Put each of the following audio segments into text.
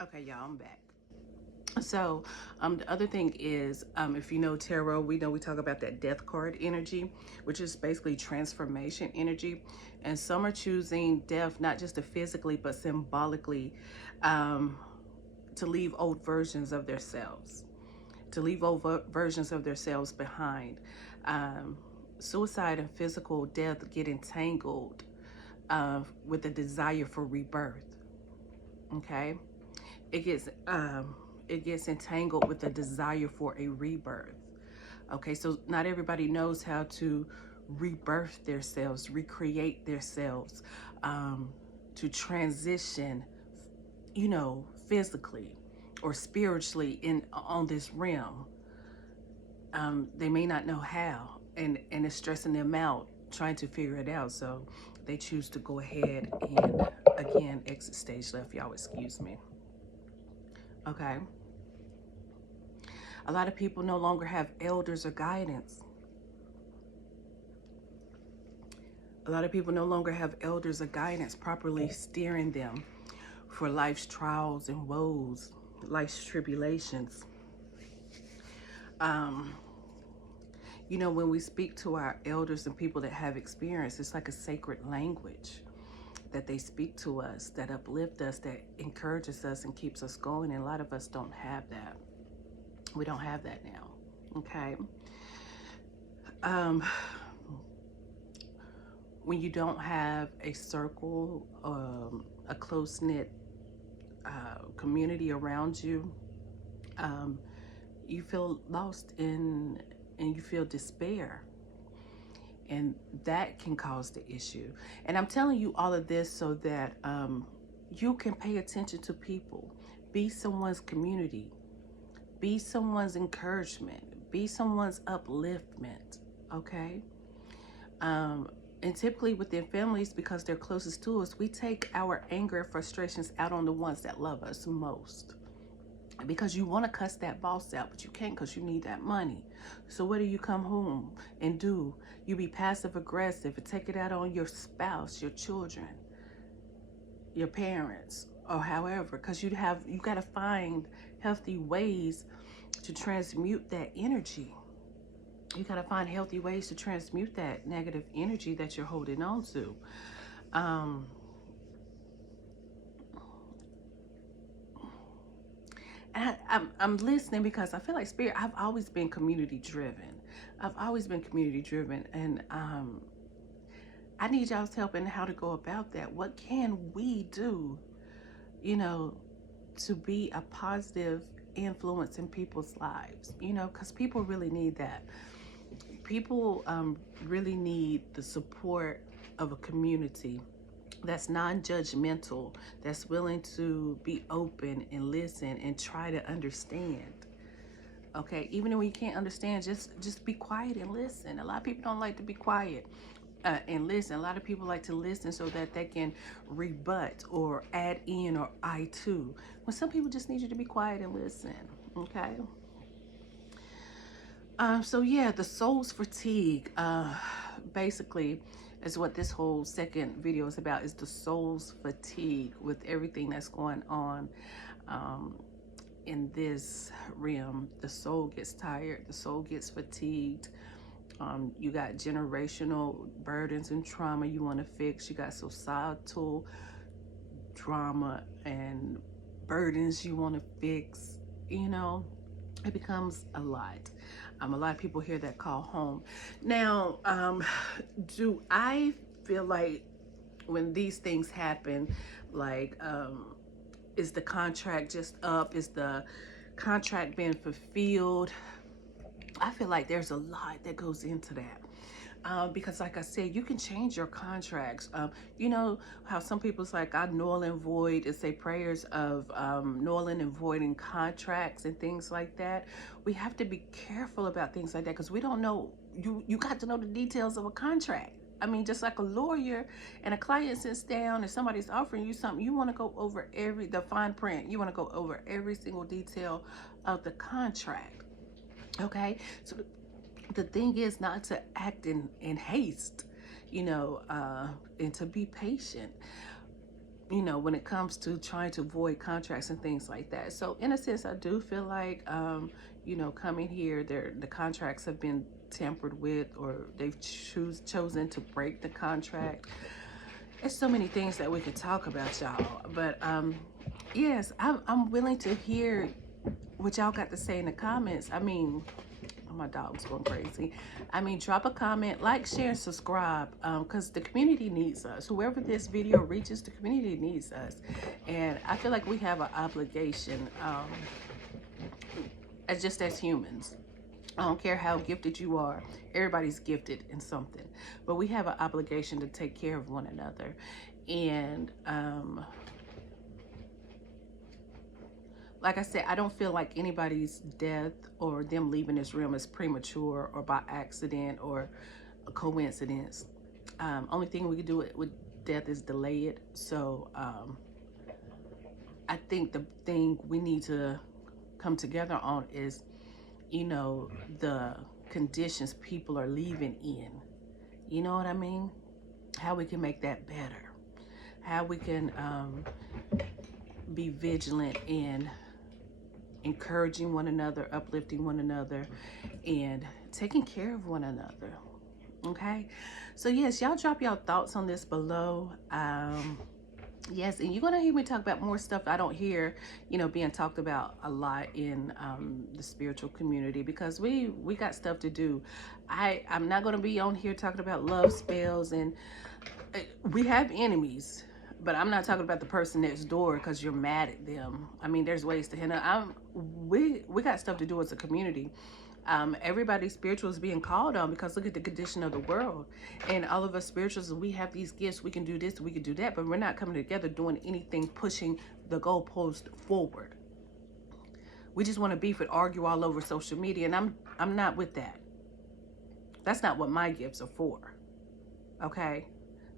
Okay, y'all, I'm back. So, the other thing is, if you know tarot, we know we talk about that death card energy, which is basically transformation energy. And some are choosing death, not just physically, but symbolically, um, to leave old versions of themselves, to leave old versions of themselves behind. Um, Suicide and physical death get entangled with the desire for rebirth. Okay, it gets entangled with the desire for a rebirth. Okay, so not everybody knows how to rebirth themselves, recreate themselves, to transition, physically or spiritually in on this realm. They may not know how, and it's stressing them out trying to figure it out. So they choose to go ahead and again exit stage left. Y'all excuse me. Okay. A lot of people no longer have elders or guidance. A lot of people no longer have elders or guidance properly steering them for life's trials and woes, life's tribulations. Um, when we speak to our elders and people that have experience, it's like a sacred language that they speak to us, that uplift us, that encourages us and keeps us going. And a lot of us don't have that. We don't have that now. Okay. Um, when you don't have a circle, a close knit community around you, um, you feel lost and you feel despair. And that can cause the issue. And I'm telling you all of this so that you can pay attention to people, be someone's community, be someone's encouragement, be someone's upliftment. Okay. Um, and typically within families, because they're closest to us, we take our anger and frustrations out on the ones that love us most. Because you want to cuss that boss out, but you can't because you need that money. So what do you come home and do? You be passive aggressive and take it out on your spouse, your children, your parents, or however, because you got to find healthy ways to transmute that energy. You got to find healthy ways to transmute that negative energy that you're holding on to. Um, and I'm listening because I feel like spirit. I've always been community driven. I've always been community driven, and I need y'all's help in how to go about that. What can we do, you know, to be a positive influence in people's lives? Because people really need that. People really need the support of a community that's non-judgmental, that's willing to be open and listen and try to understand. Okay, even when you can't understand, just be quiet and listen. A lot of people don't like to be quiet and listen. A lot of people like to listen so that they can rebut or add in or I too. When some people just need you to be quiet and listen. Okay. So yeah, the soul's fatigue, basically, is what this whole second video is about. Is the soul's fatigue with everything that's going on um, in this realm. The soul gets tired. The soul gets fatigued. You got generational burdens and trauma you want to fix. You got societal drama and burdens you want to fix. It becomes a lot. A lot of people hear that call home. Now, do I feel like when these things happen, like, is the contract just up? Is the contract being fulfilled? I feel like there's a lot that goes into that. Because like I said, you can change your contracts. You know how some people's like, I null and void and say prayers of nulling and voiding contracts and things like that. We have to be careful about things like that because we don't know. You got to know the details of a contract. I mean, just like a lawyer and a client sits down and somebody's offering you something, you want to go over the fine print. You want to go over every single detail of the contract. Okay, so the thing is not to act in haste, and to be patient. you know, when it comes to trying to avoid contracts and things like that. So in a sense, I do feel like, you know, coming here, the contracts have been tampered with, or they've chosen to break the contract. There's so many things that we could talk about, y'all. But yes, I'm willing to hear what y'all got to say in the comments. I mean, oh, my dog's going crazy. I mean, drop a comment, like, share, and subscribe, because the community needs us. Whoever this video reaches, the community needs us. And I feel like we have an obligation, as humans. I don't care how gifted you are. Everybody's gifted in something. But we have an obligation to take care of one another. And like I said, I don't feel like anybody's death or them leaving this realm is premature or by accident or a coincidence. Only thing we can do with death is delay it. So I think the thing we need to come together on is, you know, the conditions people are leaving in. You know what I mean? How we can make that better. How we can be vigilant in encouraging one another, uplifting one another, and taking care of one another. Okay? So yes, y'all drop y'all thoughts on this below. Yes, and you're gonna hear me talk about more stuff I don't hear, you know, being talked about a lot in the spiritual community, because we got stuff to do. I'm not gonna be on here talking about love spells, and we have enemies, but I'm not talking about the person next door because you're mad at them. I mean, there's ways to handle. We got stuff to do as a community. Everybody spiritual is being called on, because look at the condition of the world. And all of us spirituals, we have these gifts. We can do this, we can do that, but we're not coming together doing anything pushing the goalpost forward. We just want to beef and argue all over social media, and I'm not with that. That's not what my gifts are for. Okay?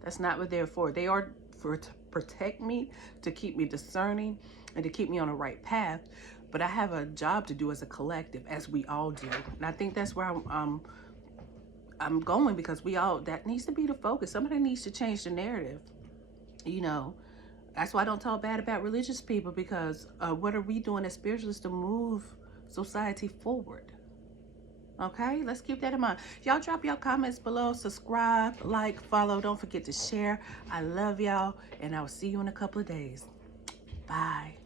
That's not what they're for. They are to protect me, to keep me discerning, and to keep me on the right path. But I have a job to do as a collective, as we all do. And I think that's where I'm going, because that needs to be the focus. Somebody needs to change the narrative. You know, that's why I don't talk bad about religious people, because what are we doing as spiritualists to move society forward? Okay, let's keep that in mind. Y'all drop y'all comments below, subscribe, like, follow. Don't forget to share. I love y'all, and I'll see you in a couple of days. Bye.